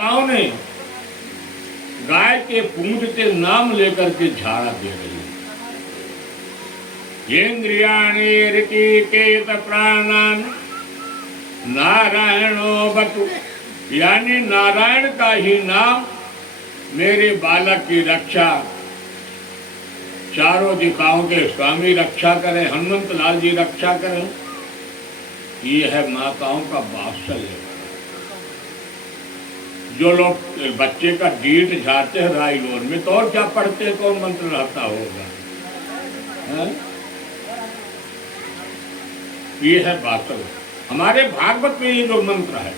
माताओं ने गाय के पूंछ से नाम लेकर के झाड़ा दे रही है। इंद्रियाणि ऋतिकेत प्राणान नारायणो बतु, यानी नारायण का ही नाम मेरे बालक की रक्षा, चारों दिशाओं के स्वामी रक्षा करें, हनुमंत लाल जी रक्षा करें। ये है माताओं का वात्सल्य। जो लोग बच्चे का डीठ झाड़ते हैं राइलोन में, तो और क्या पढ़ते हैं, कौन मंत्र रहता होगा। ये है वात्सल्य। हमारे भागवत में ये जो मंत्र है,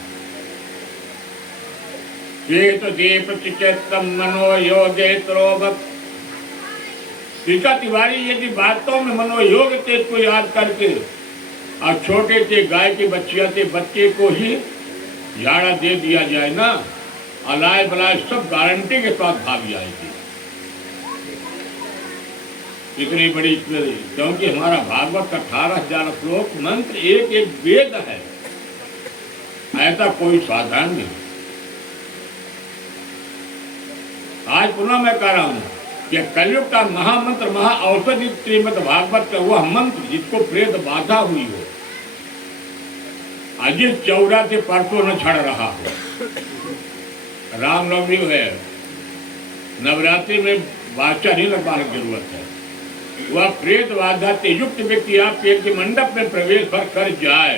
श्वेत दीप चित्तम मनोयोग सीता तिवारी, यदि वास्तव में मनोयोग तेज को याद करके और छोटे से गाय की बच्चिया से बच्चे को ही झाड़ा दे दिया जाए ना, अलाय बलाय सब गारंटी के साथ भाग जाएगी। इतनी बड़ी, क्योंकि हमारा भागवत का 18,000 श्लोक मंत्र एक एक वेद है, ऐसा कोई साधन नहीं। आज पुनः मैं कह रहा हूं कि कलयुग का महामंत्र, महाऔषधि श्रीमद् भागवत का वह मंत्र जिसको प्रेत बाधा हुई हो, अजित चौरा से परसों न छड़ रहा हो, रामनवमी है, नवरात्रि में बादशाह नहीं लगवाने की जरूरत है, वह प्रेत बाधा से युक्त व्यक्ति आपके मंडप में प्रवेश भर कर जाए,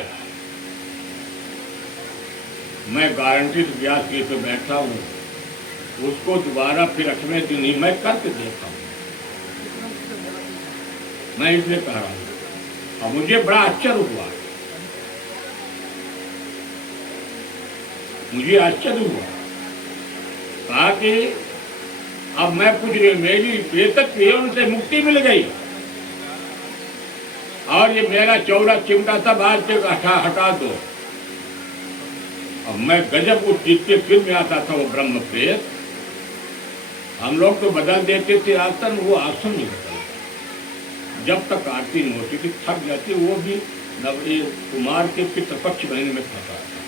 मैं गारंटी से व्यास के पे बैठा हूं, उसको दोबारा फिर 8वें दिन ही मैं करके देखा हूं। मैं इसलिए कह रहा हूं, और मुझे बड़ा आश्चर्य हुआ, मुझे आश्चर्य हुआ, कहा कि अब मैं कुछ मेरी प्रेतक से मुक्ति मिल गई और ये मेरा चौरा चिमटा सब आज तक हटा दो। अब मैं गजब उस जिसके फिर में आता था वो ब्रह्म प्रेत, हम लोग तो बदल देते थे आसन, वो आसन नहीं बदलता। जब तक आरती नहीं होती थी थक जाती, वो भी कुमार के पितृपक्ष महीने में थका था।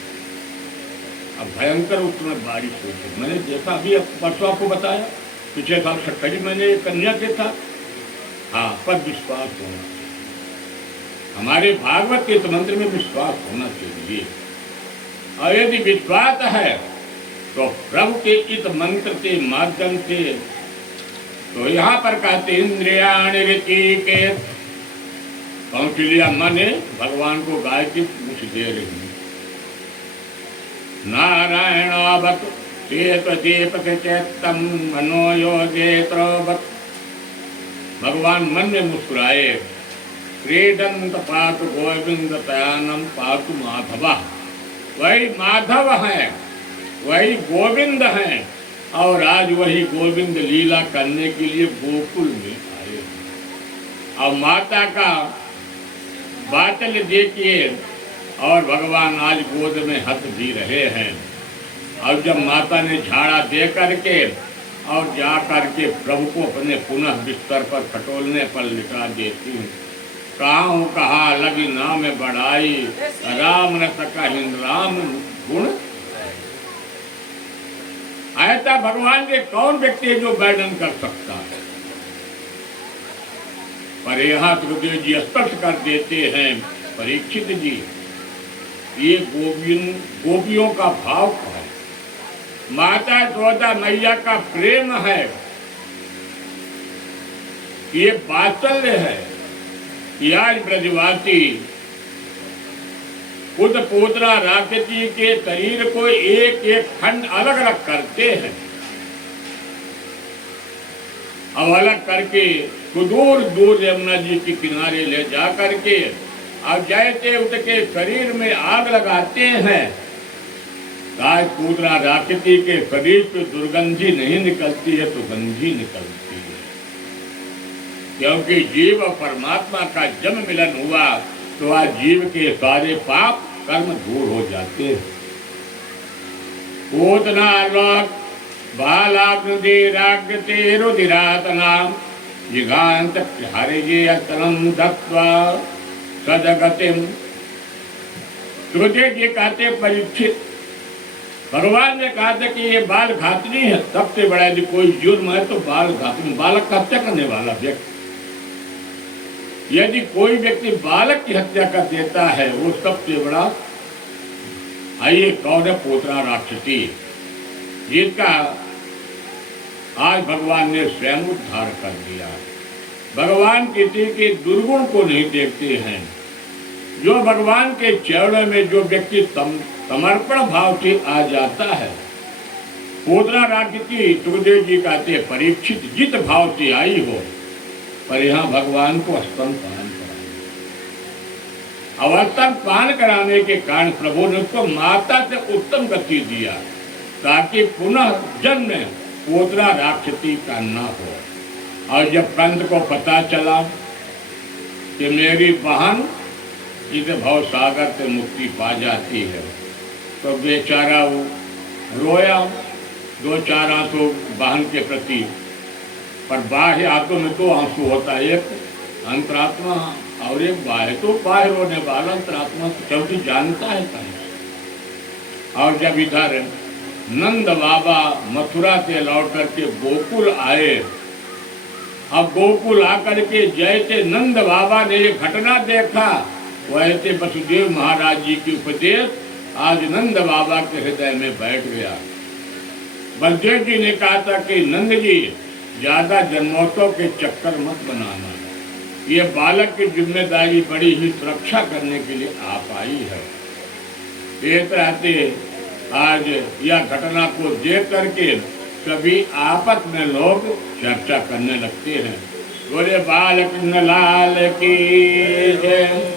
अब भयंकर उस समय बारिश हुई थी, मैंने देखा, अभी परसों आपको बताया, पिछले साल 27 महीने कन्या के था। हाँ, पर विश्वास होना चाहिए, हमारे भागवत के इस मंत्र में विश्वास होना चाहिए। और यदि विश्वास है तो प्रभु के इस मंत्र के माध्यम से, तो यहाँ पर कहते इंद्रियाणि ऋतिकेत, कौशल्या मन भगवान को गाय की पूछ दे रही, नारायणावत चेत दीप चैतम मनोयोगेत्रवत, भगवान मन में मुस्कुराए, क्रीडंत पातु गोविंद तयानम पातु माधवा, वही माधव है, वही गोविंद हैं, और आज वही गोविंद लीला करने के लिए गोकुल में आए। और माता का बातल देखिए, और भगवान आज गोद में हंस भी रहे हैं। और जब माता ने झाड़ा दे करके और जा करके प्रभु को अपने पुनः बिस्तर पर खटोलने पर लिटा देती हूँ, कहाँ कहा लगी नाम बढ़ाई, राम न सका हिंद राम गुण। ऐसा भगवान के कौन व्यक्ति है जो वर्णन कर सकता है। पर यहाँ सुखदेव जी स्पष्ट कर देते हैं, परीक्षित जी, ये गोपियों का भाव है, माता यशोदा मैया का प्रेम है, ये वात्सल्य है। आज ब्रजवासी खुद पोतरा राक्षसी के शरीर को एक एक खंड अलग अलग करते हैं, अब अलग करके सुदूर दूर यमुना जी के किनारे ले जा करके अब जैसे उसके शरीर में आग लगाते हैं, गाय पूतरा राक्षसी के शरीर से दुर्गंधी नहीं निकलती है, सुगंधी निकलती है। क्योंकि जीव और परमात्मा का जन्म मिलन हुआ तो आज जीव के सारे पाप कर्म दूर हो जाते हैं। पूतना लोक बालाग्नि राग्यते रुधिरातनाम जिगांत हरिजे अतलम दत्वा सदगतिम। तुझे ये कहते परीक्षित, भगवान ने कहा था कि ये बाल घातनी है, सबसे बड़ा यदि कोई जुर्म है तो बाल घातनी, बालक का हत्या करने वाला व्यक्ति। यदि कोई व्यक्ति बालक की हत्या कर देता है वो सबसे बड़ा। आइए कौन है? पोतना राक्षसी, जिसका आज भगवान ने स्वयं उद्धार कर दिया। भगवान किसी के दुर्गुण को नहीं देखते हैं। जो भगवान के चरणों में जो व्यक्ति समर्पण भाव से आ जाता है, पोतना राक्षसी सुखदेव जी कहते हैं परीक्षित जित भाव से आई हो, पर यहाँ भगवान को स्तनपान कराया। अब स्तनपान कराने के कारण प्रभु ने उसको माता से उत्तम गति दिया, ताकि पुनः जन्म पोतना राक्षसी का न हो। और जब कंस को पता चला कि मेरी बहन इस भव सागर से मुक्ति पा जाती है, तो बेचारा वो रोया, दो चार आंसू बहन के प्रति, पर बाह्य आंसू में तो आंसू होता है, एक अंतरात्मा और एक बाह्य। तो बाह्य रोने वाला अंतरात्मा क्योंकि जानता है कहीं। और जब इधर नंद बाबा मथुरा से लौट करके गोकुल आए, अब गोकुल आकर के जैसे नंद बाबा ने ये घटना देखा, वैसे वसुदेव महाराज जी की उपदेश आज नंद बाबा के हृदय में बैठ गया। बलदेव जी ने कहा था कि नंद जी ज्यादा जन्मोत्सव के चक्कर मत बनाना, ये बालक की जिम्मेदारी बड़ी ही सुरक्षा करने के लिए आप आई है। एक रहते आज यह घटना को देख करके सभी आपस में लोग चर्चा करने लगते हैं। बोले बालकृष्ण लाल की जय।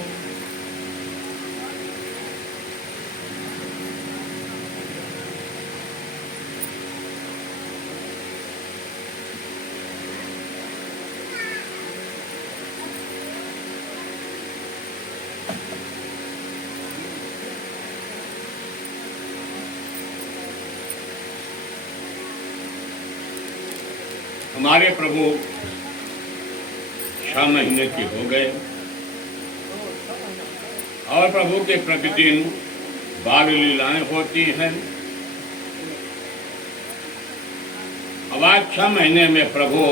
हमारे प्रभु 6 महीने के हो गए और प्रभु के प्रतिदिन बाल लीलाएं होती हैं। अब आज 6 महीने में प्रभु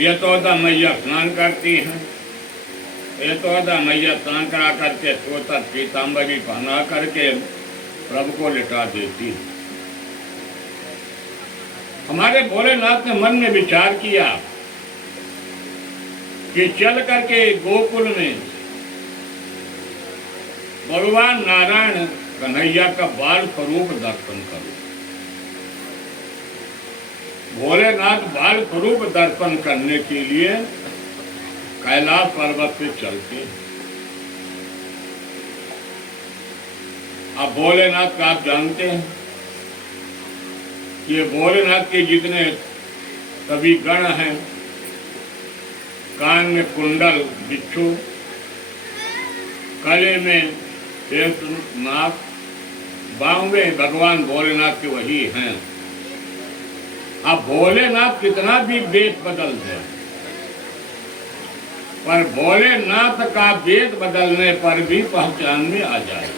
यशोदा मैया स्नान करती हैं। यशोदा मैया स्नान करा करके सोता पीताम्बरी पहना करके प्रभु को लिटा देती है। हमारे भोलेनाथ ने मन में विचार किया कि चल करके गोकुल में भगवान नारायण कन्हैया का बाल स्वरूप दर्शन करो। भोलेनाथ बाल स्वरूप दर्शन करने के लिए कैलाश पर्वत पे चलते। अब भोलेनाथ का आप जानते हैं, ये भोलेनाथ के जितने सभी गण हैं, कान में कुंडल बिच्छू, गले में एक नाक, बाहों में भगवान भोलेनाथ के वही हैं। अब भोलेनाथ कितना भी वेद बदल दे, पर भोलेनाथ का वेद बदलने पर भी पहचान में आ जाए।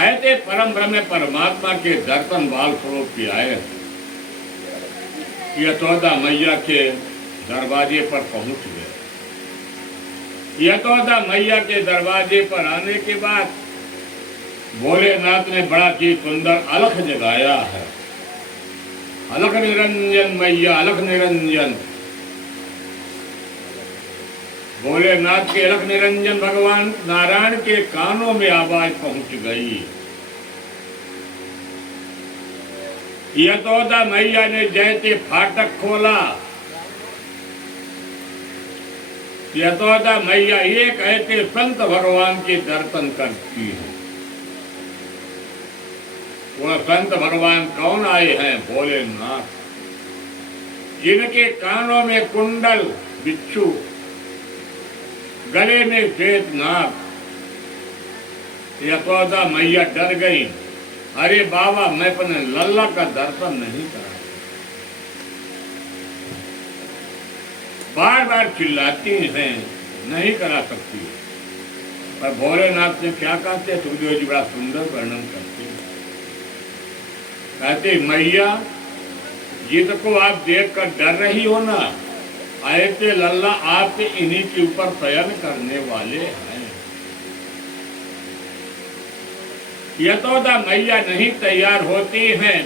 ऐसे परम ब्रह्म परमात्मा के दर्शन बाल स्वरूप की आए। यशोदा मैया के दरवाजे पर पहुंच गए। यशोदा मैया के दरवाजे पर आने के बाद भोलेनाथ ने बड़ा ही सुंदर अलख जगाया है। अलख निरंजन मैया, अलख निरंजन। भोलेनाथ के अलख निरंजन भगवान नारायण के कानों में आवाज पहुंच गई। यशोदा मैया ने जैसे फाटक खोला, यशोदा मैया एक ऐसे संत भगवान के दर्शन करती है। वह संत भगवान कौन आए हैं? भोलेनाथ, जिनके कानों में कुंडल बिच्छू, गले में श्वेत नाग। यशोदा मैया डर गई, अरे बाबा मैं अपने लल्ला का दर्शन नहीं करा। बार बार चिल्लाती हैं, नहीं करा सकती। पर भोलेनाथ ने क्या कहते, सुखदेव जी बड़ा सुंदर वर्णन करते हैं। कहते मैया जिसको आप देख कर डर रही हो ना, ऐसे लल्ला आपके इन्हीं के ऊपर शयन करने वाले हैं। यशोदा मैया नहीं तैयार होती हैं,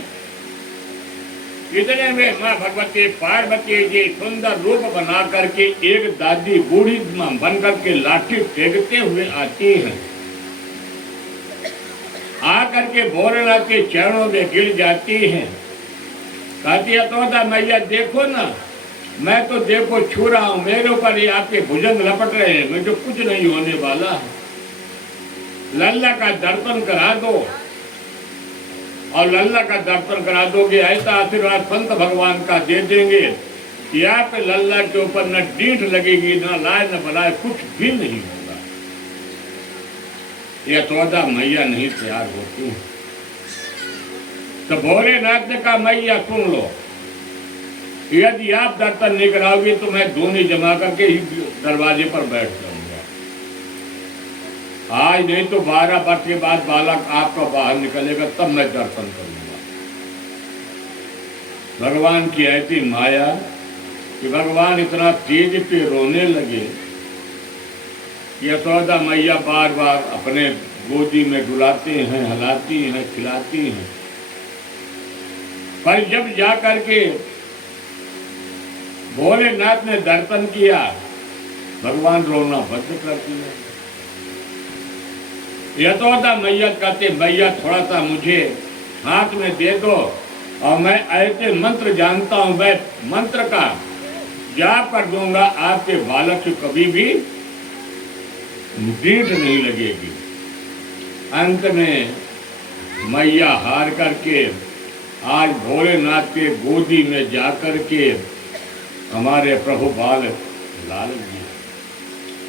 इतने में माँ भगवती पार्वती जी सुंदर रूप बना करके एक दादी बूढ़ी बन करके लाठी फेंकते हुए आती हैं। आकर के भोलेनाथ के चरणों में गिर जाती हैं। कहती है यशोदा मैया देखो ना, मैं तो देखो छू रहा हूं, मेरे ऊपर ये आपके भुजंग लपट रहे हैं, मुझे कुछ नहीं होने वाला है। लल्ला का दर्शन करा दो, और लल्ला का दर्शन करा दोगे ऐसा आशीर्वाद संत भगवान का दे देंगे कि आप लल्ला के ऊपर न डीठ लगेगी, न लाए न बलाए, कुछ भी नहीं होगा। यशोदा मैया नहीं तैयार होती। तो भोलेनाथ ने कहा मैया सुन लो, यदि आप दर्शन नहीं कराओगे तो मैं दोनों जमा करके ही दरवाजे पर बैठ जाऊंगा। आज नहीं तो 12 वर्ष के बाद बालक आपका बाहर निकलेगा, तब मैं दर्शन करूंगा। भगवान की ऐसी माया कि भगवान इतना तेज पे रोने लगे। यशोदा मैया बार बार अपने गोदी में डुलाते हैं, हिलाती हैं, खिलाती हैं, पर जब जा करके भोलेनाथ ने दर्शन किया, भगवान रोना बंद कर दिया। यशोदा मैया कहते मैया थोड़ा सा मुझे हाथ में दे दो, और मैं ऐसे मंत्र जानता हूं, मैं मंत्र का जाप कर दूंगा, आपके बालक से कभी भी डीठ नहीं लगेगी। अंत में मैया हार करके आज भोलेनाथ के गोदी में जाकर के हमारे प्रभु बाल लाल जी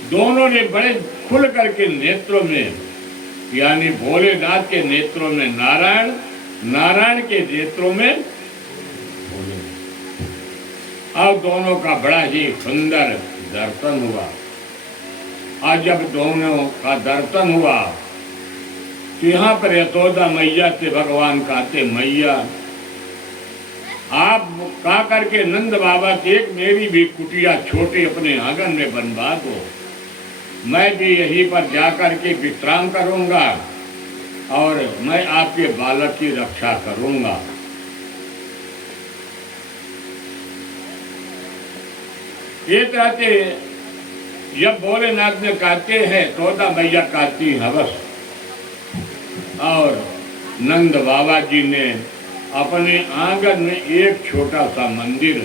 दोनों ने बड़े खुल करके नेत्रों में, यानी भोलेनाथ के नेत्रों में नारायण, नारायण के नेत्रों में भोले, और दोनों का बड़ा ही सुंदर दर्शन हुआ। आज जब दोनों का दर्शन हुआ तो यहाँ पर यशोदा मैया से भगवान कहते मैया आप कहा करके नंद बाबा से एक मेरी भी कुटिया छोटे अपने आंगन में बनवा दो, मैं भी यहीं पर जाकर के विश्राम करूंगा और मैं आपके बालक की रक्षा करूंगा। ये कहते जब भोलेनाथ ने कहते हैं यशोदा मैया कहती हवस, और नंद बाबा जी ने अपने आंगन में एक छोटा सा मंदिर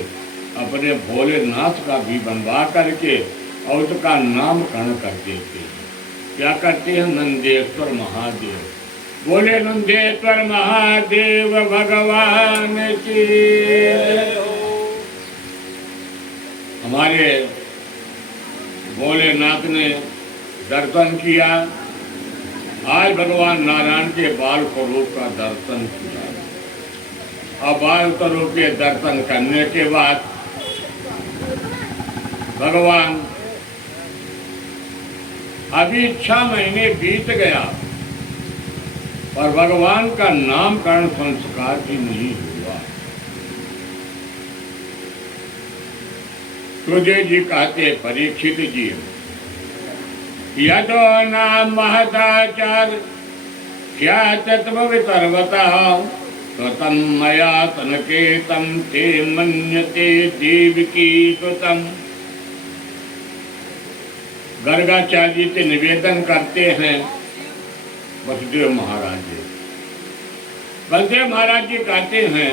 अपने भोलेनाथ का भी बनवा करके और उसका नामकरण कर देते हैं। क्या करते हैं? नंदेश्वर महादेव। बोले नंदेश्वर महादेव भगवान की। हमारे भोलेनाथ ने दर्शन किया, आज भगवान नारायण के बाल स्वरूप का दर्शन किया, और बाल स्वरूप के दर्शन करने के बाद भगवान अभी 6 महीने बीत गया और भगवान का नामकरण संस्कार भी नहीं हुआ। तुझे जी कहते परीक्षित जी, यदो नाम महदाचार क्या तत्व वितर्वता स्वतम मया तनकेतम ते मन्यते देवकी सुतम। गर्गाचार्य जी से निवेदन करते हैं वसुदेव महाराज जी। बलदेव महाराज जी कहते हैं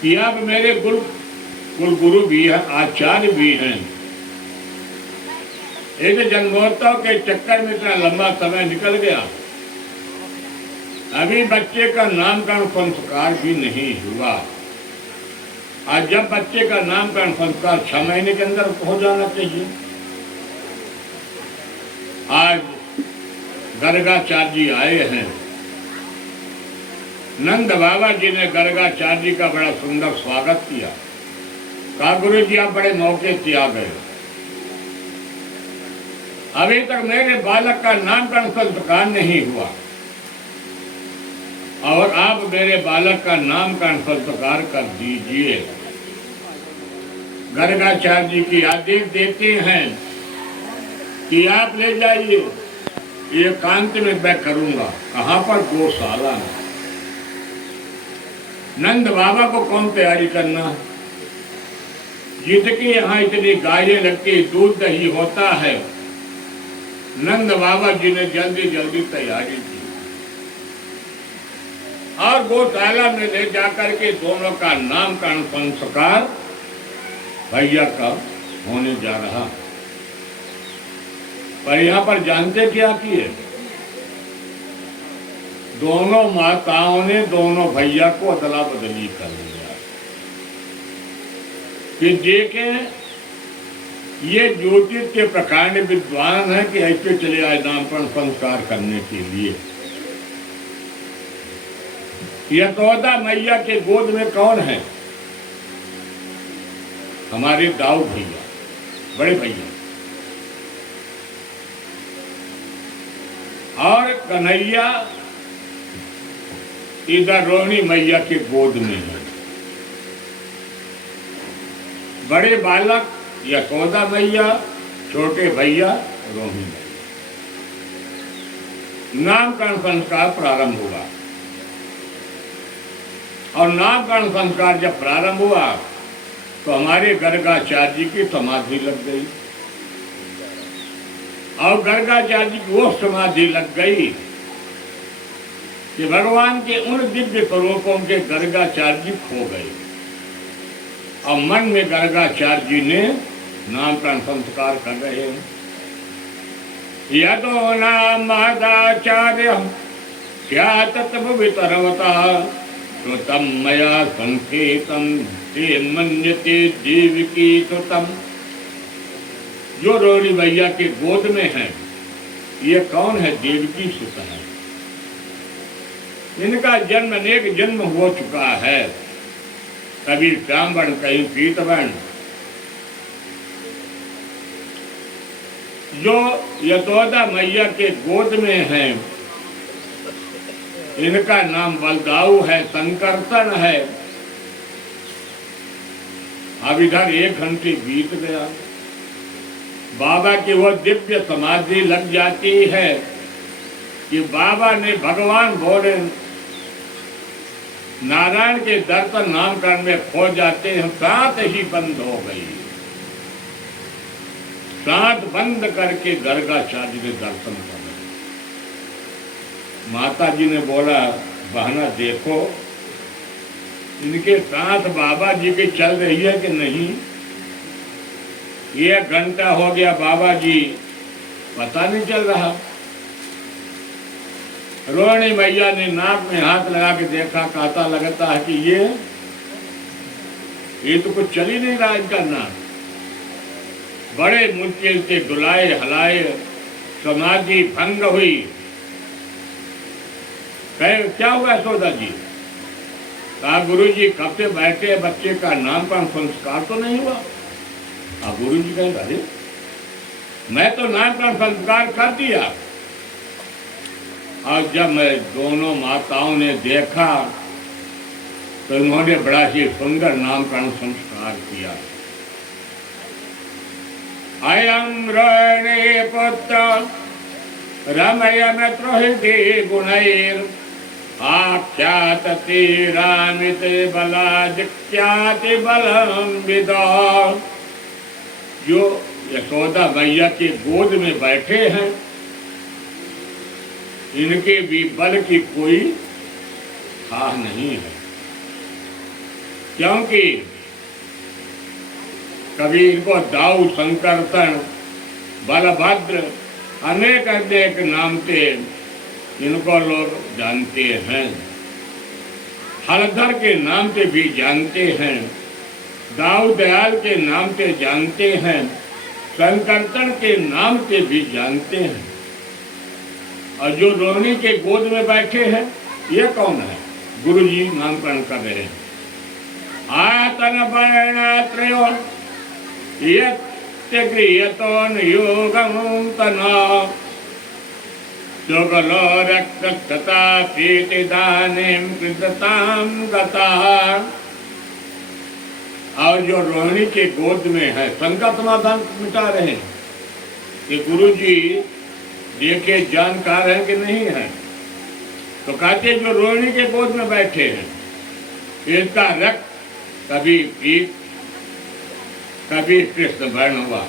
कि आप मेरे कुलगुरु भी हैं, आचार्य भी हैं। एक जन्मोत्सव के चक्कर में इतना लंबा समय निकल गया, अभी बच्चे का नामकरण संस्कार भी नहीं हुआ। आज जब बच्चे का नामकरण संस्कार 6 महीने के अंदर हो जाना चाहिए। आज गर्गाचार्य जी आए हैं। नंद बाबा जी ने गर्गाचार्य जी का बड़ा सुंदर स्वागत किया। कहा गुरु जी आप बड़े मौके से आ गए, अभी तक मेरे बालक का नामकरण संस्कार नहीं हुआ और आप मेरे बालक का नामकरण संस्कार कर दीजिए। गर्गाचार्य जी की आदेश देते हैं कि आप ले जाइए, एकांत में मैं करूंगा। कहाँ पर? गौशाला में। नंद बाबा को कौन तैयारी करना? जिसके यहाँ इतनी गायें लगती, दूध दही होता है, नंद बाबा जी ने जल्दी जल्दी तैयारी की और गौशाला में ले जाकर के दोनों का नामकरण संस्कार भैया का होने जा रहा। पर यहाँ पर जानते क्या किए? दोनों माताओं ने दोनों भैया को अदला बदली कर लिया कि देखें ये ज्योतिष के प्रकार में विद्वान है कि ऐसे चले आए नामकरण संस्कार करने के लिए। यशोदा मैया के गोद में कौन है? हमारे दाऊ भैया, बड़े भैया, और कन्हैया इधर रोहिणी मैया के गोद में है। बड़े बालक यशोदा मैया, छोटे भैया रोहिणी मैया। नामकरण संस्कार प्रारंभ हुआ और नामकरण संस्कार जब प्रारंभ हुआ तो हमारे गर्गाचार्य जी की समाधि लग गई और गर्गाचार्य जी की वो समाधि लग गई कि भगवान के उन दिव्य स्वरूपों के गर्गाचार्य जी खो गए और मन में गर्गाचार्य जी ने नामकरण संस्कार कर रहे हैं। यदो नाम महदाचार्य क्या तत्वितरवता श्रुतम मया संकेतम ते मन्यते देवकी श्रुतम। जो रोहिणी मैया के गोद में है, ये कौन है? देवकी सुत है। इनका जन्म अनेक जन्म हो चुका है, कभी श्याम वर्ण, कहीं पीत वर्ण। जो यशोदा मैया के गोद में है, इनका नाम बलदाऊ है, संकर्षण है। अब इधर 1 घंटे बीत गया, बाबा की वो दिव्य समाधि लग जाती है कि बाबा ने भगवान बोले नारायण के दर्शन नामकरण में खो जाते हैं, साथ ही बंद हो गई। साथ बंद करके गर्गाचार्य ने दर्शन कर। माता जी ने बोला, बहना देखो इनके साथ बाबा जी की चल रही है कि नहीं। 1 घंटा हो गया, बाबा जी पता नहीं चल रहा। रोहिणी मैया ने नाक में हाथ लगा के देखा, कहता लगता है कि ये तो कुछ चल ही नहीं रहा इनका नाक। बड़े मुश्किल से डुलाए हलाए, समाधि भंग हुई। क्या हुआ यशोदा जी? कहा गुरु जी कब से बैठे, बच्चे का नामकरण संस्कार तो नहीं हुआ। गुरु जी कहे अरे मैं तो नामकरण संस्कार कर दिया। और जब मैं दोनों माताओं ने देखा तो उन्होंने बड़ा ही सुंदर नामकरण संस्कार किया। अयं रोहिणी पुत्र रमयन त्रोहिते गुणैर आख्यातते रामिते बलादिख्याति बलम विदा। जो यशोदा मैया के गोद में बैठे हैं, इनके भी बल की कोई थाह नहीं है, क्योंकि कभी इनको दाऊ, संकर्षण, बलभद्र अनेक अनेक नाम से इनको लोग जानते हैं। हलधर के नाम से भी जानते हैं, दाऊ दयाल के नाम से जानते हैं, संकर्षण के नाम से भी जानते हैं। और जो रोहिणी के गोद में बैठे हैं, ये कौन है? गुरु जी नामकरण कर रहे हैं। आयतन वर्णात्रयो ये गृह्यतोऽनुयोगं तना जुगलो रक्ततता प्रीतिदानीं कृततां गता। और जो रोहिणी के गोद में है, संकट समाधान मिटा रहे हैं कि गुरु जी देखे जानकार है कि नहीं है। तो कहते जो रोहिणी के गोद में बैठे हैं, इसका रक्त कभी पीत कभी कृष्ण वर्ण हुआ,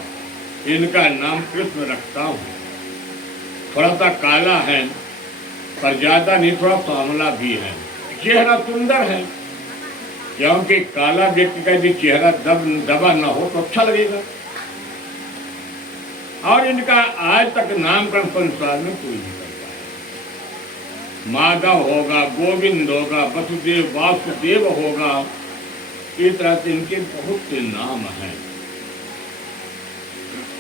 इनका नाम कृष्ण रखता हूँ। थोड़ा सा काला है पर ज्यादा नहीं, थोड़ा सांवला भी है। चेहरा सुंदर है, क्योंकि काला व्यक्ति का यदि चेहरा दबा न हो तो अच्छा लगेगा। और इनका आज तक नामकरण संसार में कोई नहीं कर पाया। माधव होगा, गोविंद होगा, वसुदेव वासुदेव होगा, इस तरह से इनके बहुत से नाम हैं।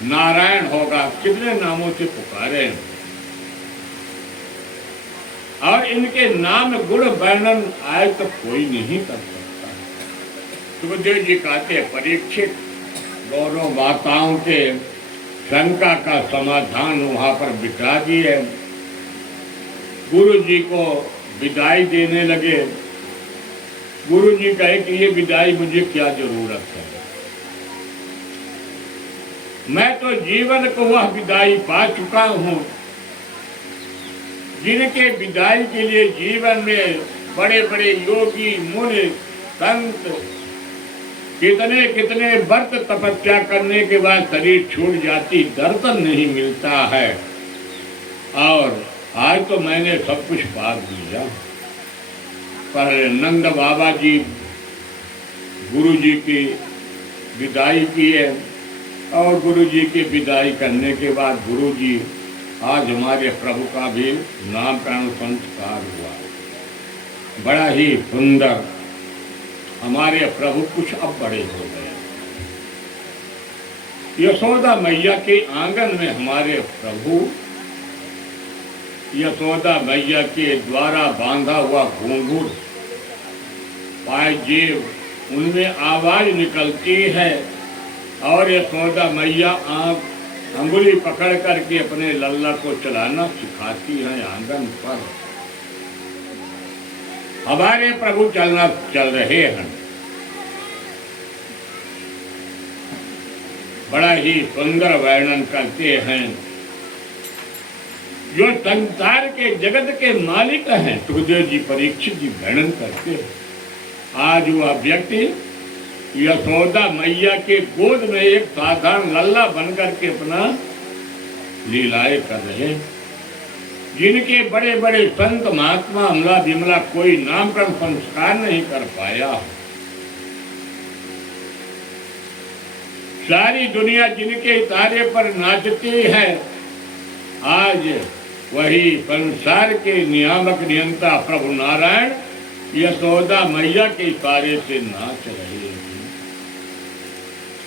नारायण होगा, कितने नामों से पुकारे। और इनके नाम गुण वर्णन आज तक कोई नहीं कर सकता। सुखदेव जी कहते परीक्षित दोनों माताओं के शंका का समाधान वहां पर बिठा दिए। गुरु जी को विदाई देने लगे। गुरु जी कहे कि ये विदाई मुझे क्या जरूरत है, मैं तो जीवन को वह विदाई पा चुका हूं जिनके विदाई के लिए जीवन में बड़े बड़े योगी मुनि संत कितने कितने व्रत तपस्या करने के बाद शरीर छूट जाती, दर्शन नहीं मिलता है। और आज तो मैंने सब कुछ पा लिया। पर नंद बाबा जी गुरु जी की विदाई किए, और गुरु जी की विदाई करने के बाद गुरु जी आज हमारे प्रभु का भी नामकरण संस्कार हुआ। बड़ा ही सुंदर हमारे प्रभु कुछ अब बड़े हो गए। यशोदा मैया के आंगन में हमारे प्रभु यशोदा मैया के द्वारा बांधा हुआ घूंघट पायजेब, उनमें आवाज निकलती है और यशोदा मैया अंगुली पकड़ करके अपने लल्ला को चलाना सिखाती है आंगन पर। हमारे प्रभु चल रहे हैं। बड़ा ही सुंदर वर्णन करते हैं। जो संसार के जगत के मालिक हैं, सुखदेव जी परीक्षित जी वर्णन करते हैं। आज वह व्यक्ति यशोदा मैया के गोद में एक साधारण लल्ला बनकर के अपना लीलाएं कर रहे, जिनके बड़े बड़े संत महात्मा अमला विमला कोई नामकरण संस्कार नहीं कर पाया। सारी दुनिया जिनके इशारे पर नाचती है, आज वही संसार के नियामक नियंता प्रभु नारायण यशोदा मैया के इशारे से नाच रहे हैं।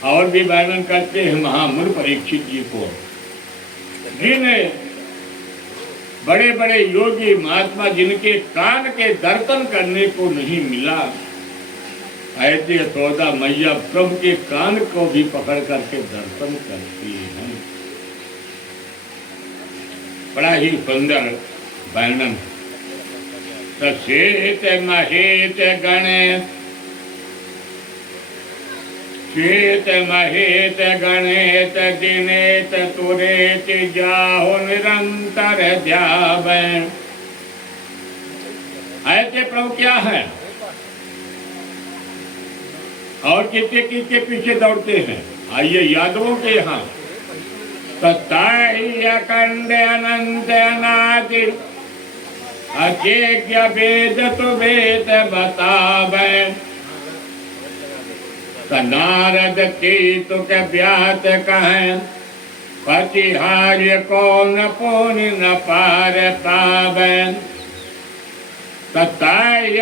और भी वर्णन करते हैं महामुनि परीक्षित जी को, जिन्हें बड़े बड़े योगी महात्मा जिनके कान के दर्शन करने को नहीं मिला, ऐसे यशोदा मैया प्रभु के कान को भी पकड़ करके दर्शन करती हैं। बड़ा ही सुंदर वर्णन। श्वेत महेत गणेश, श्वेत महेत गणेश दिनेत तुरेत जाहो निरंतर ध्यावे। ऐसे प्रभु क्या है और किसके किसके पीछे दौड़ते हैं। आइए यादवों के यहाँ सत्ताई अखंड अनंत अनादि अचेक्य वेद तो वेद बतावे। नारद की तो क्या ब्यात कहें, पतिहार्य कौन पुण्य न पार पावे। सत्ताई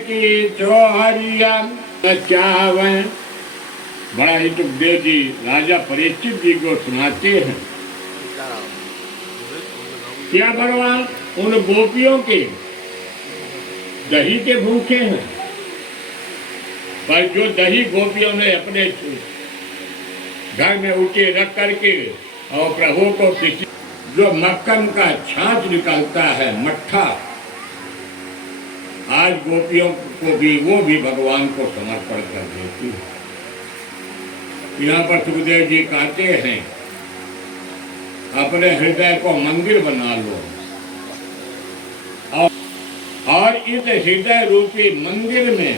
की चौहरिया चावे। बड़ा ही सुखदेव जी राजा परीक्षित जी को सुनाते हैं। क्या भगवान उन गोपियों के दही के भूखे हैं, पर जो दही गोपियों ने अपने घर में ऊँचे रख करके और प्रभु को किसी जो मक्खन का छाछ निकलता है मट्ठा, आज गोपियों को भी वो भी भगवान को समर्पण कर देती है। यहाँ पर सुखदेव जी कहते हैं अपने हृदय को मंदिर बना लो और इस हृदय रूपी मंदिर में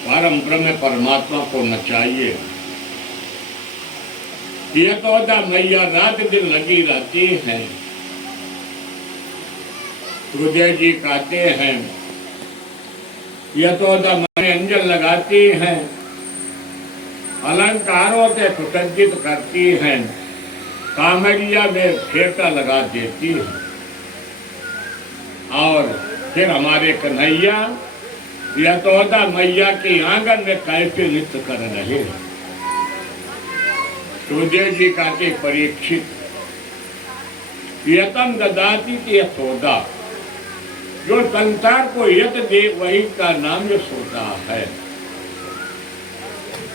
परम ब्रह्म परमात्मा को नचाइए। यशोदा मैया रात दिन लगी रहती हैं। सुखदेव जी कहते हैं यशोदा मैया अंजन लगाती हैं, अलंकारों से सुसज्जित करती हैं, कामरिया में फेंटा लगा देती है और फिर हमारे कन्हैया यशोदा मैया के आंगन में कैसे नृत्य कर रहे हैं। सुखदेव जी कहते परीक्षित यतन ददाती की यशोदा, जो संसार को यत दे वही का नाम यशोदा है।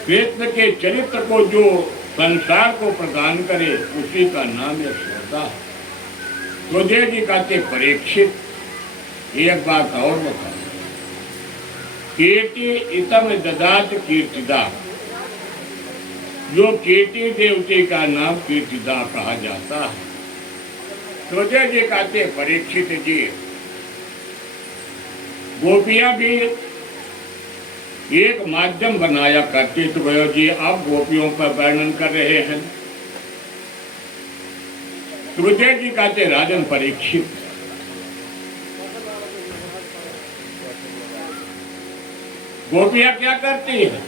कृष्ण के चरित्र को जो संसार को प्रदान करे उसी का नाम यशोदा है। सुखदेव जी कहते परीक्षित एक बात और बता, कीर्ति इतम ददात कीर्तिदा, जो कीर्ति देवती का नाम कीर्तिदा कहा जाता है। सुखदेव जी कहते परीक्षित जी, गोपियां भी एक माध्यम बनाया करती। तो भयो जी आप गोपियों का वर्णन कर रहे हैं। सुखदेव जी कहते राजन परीक्षित, गोपियां क्या करती है,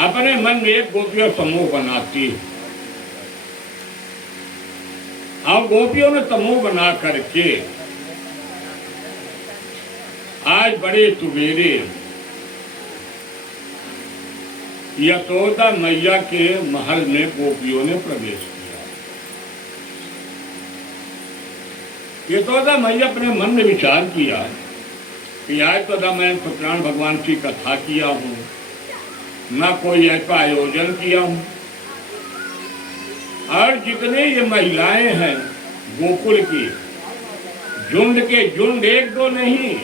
अपने मन में एक गोपियों समूह बनाती है और गोपियों ने समूह बना करके आज बड़े सुबेरे यशोदा मैया के महल में गोपियों ने प्रवेश किया। यशोदा मैया अपने मन में विचार किया कि आज तो ना मैं सत्यनारायण भगवान की कथा किया हूँ, ना कोई ऐसा आयोजन किया हूँ, और जितने ये महिलाएं हैं गोकुल की, झुंड के झुंड एक दो नहीं,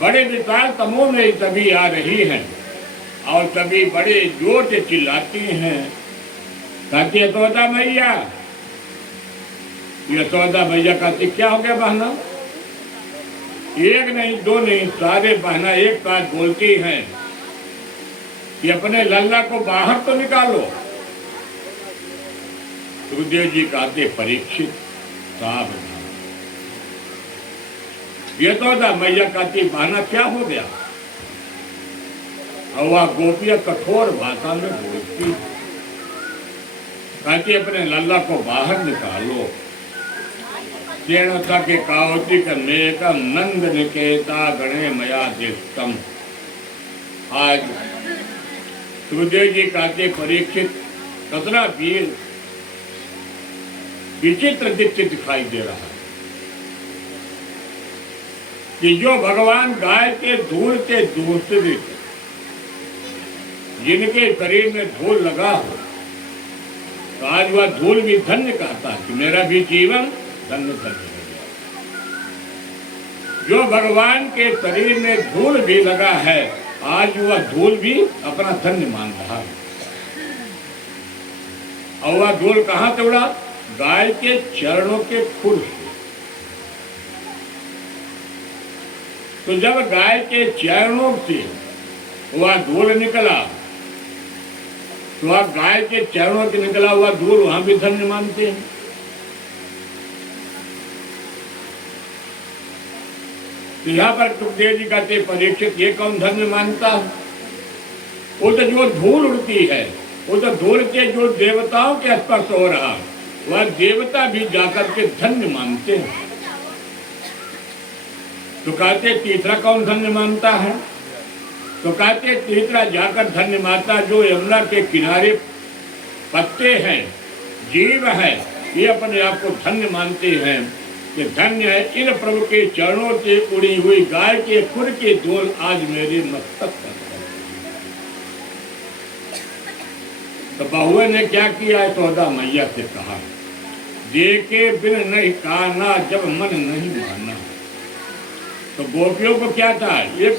बड़े विशाल समूह में सभी आ रही हैं और सभी बड़े जोर से चिल्लाती हैं, कहती यशोदा मैया। यशोदा मैया कहती क्या हो गया बहना, एक नहीं दो नहीं सारे बहना एक साथ बोलती हैं कि अपने लल्ला को बाहर तो निकालो। सुखदेव जी कहते परीक्षित सावधान। यशोदा मैया कहती बहना क्या हो गया, और वह गोपियां कठोर भाषा में बोलती, कहती अपने लल्ला को बाहर निकालो। चेणता के कावती का मेकम नंद निकेता गणे मया देशतम। आज सुखदेव जी कहते परीक्षित कतरा वीर विचित्र दृश्य दिखाई दे रहा है कि जो भगवान गाय के धूल के दूसरे जिनके शरीर में धूल लगा हो, तो आज वह धूल भी धन्य कहता है कि मेरा भी जीवन धन्य धन्य हो गया। जो भगवान के शरीर में धूल भी लगा है, आज वह धूल भी अपना धन्य मान रहा है। और वह धूल कहाँ से उड़ा, गाय के चरणों के खुर से। तो जब गाय के चरणों से वह धूल निकला, तो वह गाय के चरणों से निकला हुआ धूल वहां भी धन्य मानते हैं। तो यहाँ पर सुखदेव जी कहते परीक्षित ये कौन धन्य मानता है, वो तो जो धूल उड़ती है, वो तो धूल के जो देवताओं के स्पर्श हो रहा, वह देवता भी जाकर के धन्य मानते हैं। तो कहते तीसरा कौन धन्य मानता है, तो कहते तीसरा जाकर धन्य माता जो यमुना के किनारे पत्ते हैं, जीव है, ये अपने आप को धन्य मानते हैं कि धन्य है इन प्रभु के चरणों से उड़ी हुई गाय के खुर के धूल आज मेरे मस्तक पर है। तो बहुए ने क्या किया, यशोदा मैया से कहा, देखे बिन नहीं काना जब मन नहीं माना। तो गोपियों को क्या था, एक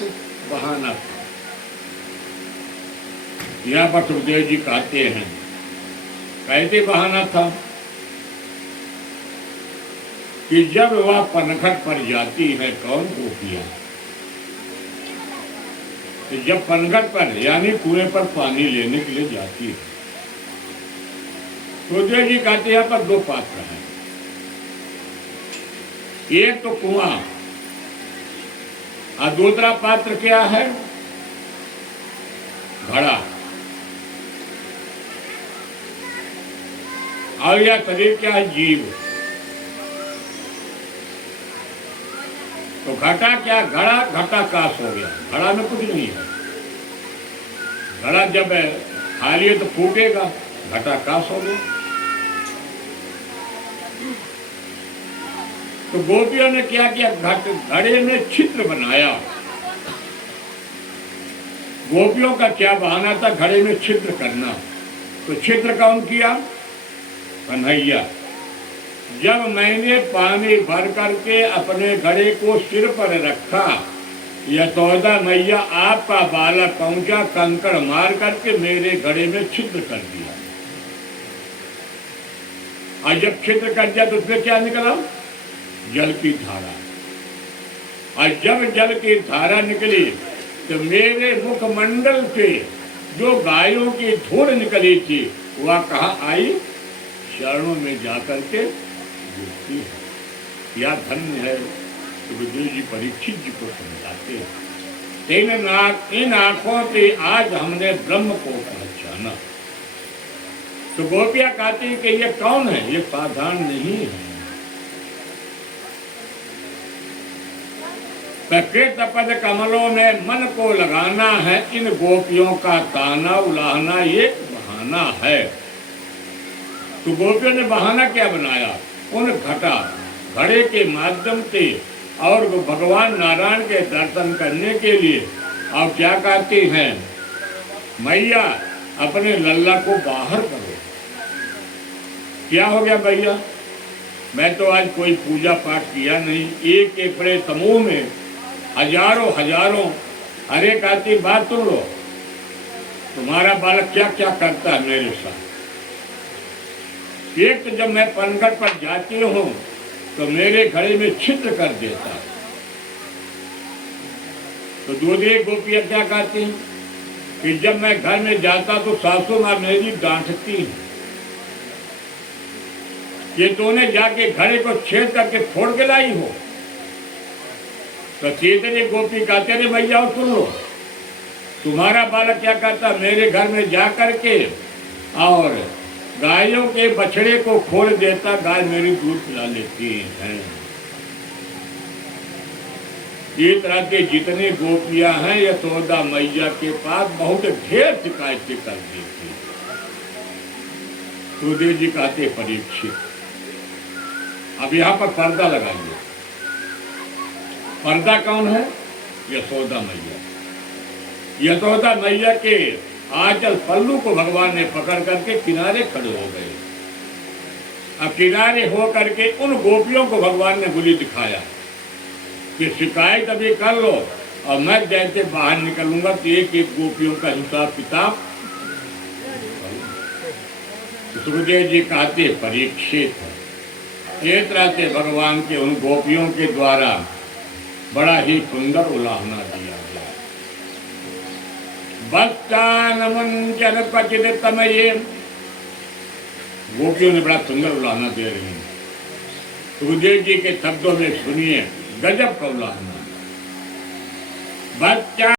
बहाना था। यह पर सुखदेव जी कहते हैं, कैसे बहाना था कि जब वह पनघट पर जाती है कौन गोपियां, तो जब पनघट पर यानी कुएं पर पानी लेने के लिए जाती है, सुखदेव जी कहते हैं पर दो पात्र हैं, एक तो कुआं और दूसरा पात्र क्या है, घड़ा। और यह शरीर क्या है, जीव। तो घटा क्या, घटाकाश हो गया, घड़ा में कुछ नहीं है। घड़ा जब खाली है तो फूटेगा, घटाकाश हो गया। तो गोपियों ने क्या किया, घड़े में छिद्र बनाया। गोपियों का क्या बहाना था, घड़े में छिद्र करना। तो छिद्र कौन किया, कन्हैया। जब मैंने पानी भर करके अपने घड़े को सिर पर रखा, यशोदा मैया आपका बालक पहुंचा, कंकड़ मार करके मेरे घड़े में छिद्र कर दिया। और जब छिद्र कर दिया तो उसमें क्या निकला, जल की धारा। और जब जल की धारा निकली तो मेरे मुखमंडल से जो गायों की धूल निकली थी वह कहाँ आई, चरणों में जाकर के गिरती है। या धन्य है सुखदेव जी परीक्षित जी को समझाते हैं, इन आंखों से आज हमने ब्रह्म को पहचाना। तो गोपियां कहती है कि ये कौन है, ये साधारण नहीं है। प्रकृत पद कमलों में मन को लगाना है, इन गोपियों का ताना उलाहना ये बहाना है। तो गोपियों ने बहाना क्या बनाया, उन घड़े के माध्यम से और भगवान नारायण के दर्शन करने के लिए। और क्या कहती हैं, मैया अपने लल्ला को बाहर करो। क्या हो गया भैया, मैं तो आज कोई पूजा पाठ किया नहीं, एक एक बड़े समूह में हजारों अरे कहती बात सुन लो, तुम्हारा बालक क्या क्या करता है मेरे साथ। एक तो जब मैं पनघट पर जाती हूँ तो मेरे घड़े में छिद्र कर देता। तो दूसरी गोपियां क्या कहती हैं कि जब मैं घर में जाता तो सासू माँ मेरी डांटती है कि तूने जाके घड़े को छेद करके फोड़ के लाई हो। तो तीसरी गोपी कहते, अरे भैया सुन लो, तुम्हारा बालक क्या करता, मेरे घर में जा करके और गायों के बछड़े को खोल देता, गाय मेरी दूध पिला लेती है। ये तरह के जितने गोपियां हैं यशोदा मैया के पास बहुत ढेर शिकायतें कर दी थी। सुखदेव जी कहते परीक्षित, अब यहाँ पर पर्दा लगाइए। पर्दा कौन है, यशोदा मैया। यशोदा मैया के आंचल पल्लू को भगवान ने पकड़ करके किनारे खड़े हो गए। अब किनारे हो करके उन गोपियों को भगवान ने गुली दिखाया कि शिकायत अभी कर लो और मैं जैसे बाहर निकलूंगा तो एक एक गोपियों का हिसाब किताब। सुखदेव जी कहते परीक्षित, एक तरह से भगवान के उन गोपियों के द्वारा बड़ा ही सुंदर उलाहना दिया गया। बच्चानमंचन पचित तमये, गोपियों ने बड़ा सुंदर उलाहना दे रही हैं। सुखदेव जी के शब्दों में सुनिए, गजब का उलाहना। बच्चा